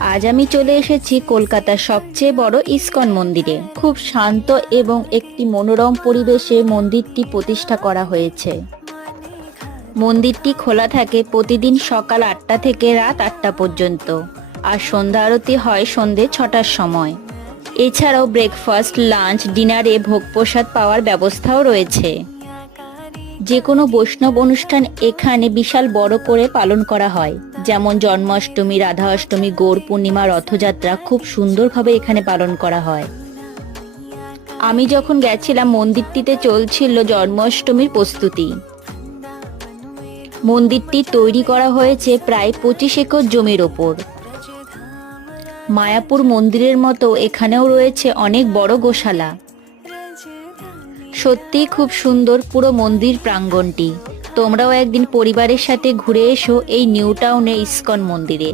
আজ আমি চলে এসেছি কলকাতার সবচেয়ে বড় ইসকন মন্দিরে। খুব শান্ত এবং একটি মনোরম পরিবেশে মন্দিরটি প্রতিষ্ঠা করা হয়েছে। মন্দিরটি খোলা থাকে প্রতিদিন সকাল 8টা থেকে রাত 8টা পর্যন্ত, আর সন্ধ্যা আরতি হয় সন্ধে 6টার সময়। এছাড়াও ব্রেকফাস্ট, লাঞ্চ, ডিনারে ভোগ প্রসাদ পাওয়ার ব্যবস্থাও রয়েছে। যে কোনো বৈষ্ণব অনুষ্ঠান এখানে বিশাল বড় করে পালন করা হয়, যেমন জন্মাষ্টমী, রাধা অষ্টমী, গৌর পূর্ণিমা, রথযাত্রা খুব সুন্দরভাবে এখানে পালন করা হয়। আমি যখন গেছিলাম মন্দিরটিতে চলছিল জন্মাষ্টমীর প্রস্তুতি। মন্দিরটি তৈরি করা হয়েছে প্রায় 25 একর জমির ওপর। মায়াপুর মন্দিরের মতো এখানেও রয়েছে অনেক বড় গোশালা। সত্যি খুব সুন্দর পুরো মন্দির প্রাঙ্গণটি। তোমরাও একদিন পরিবারের সাথে ঘুরে এসো এই নিউ টাউনে ইসকন মন্দিরে।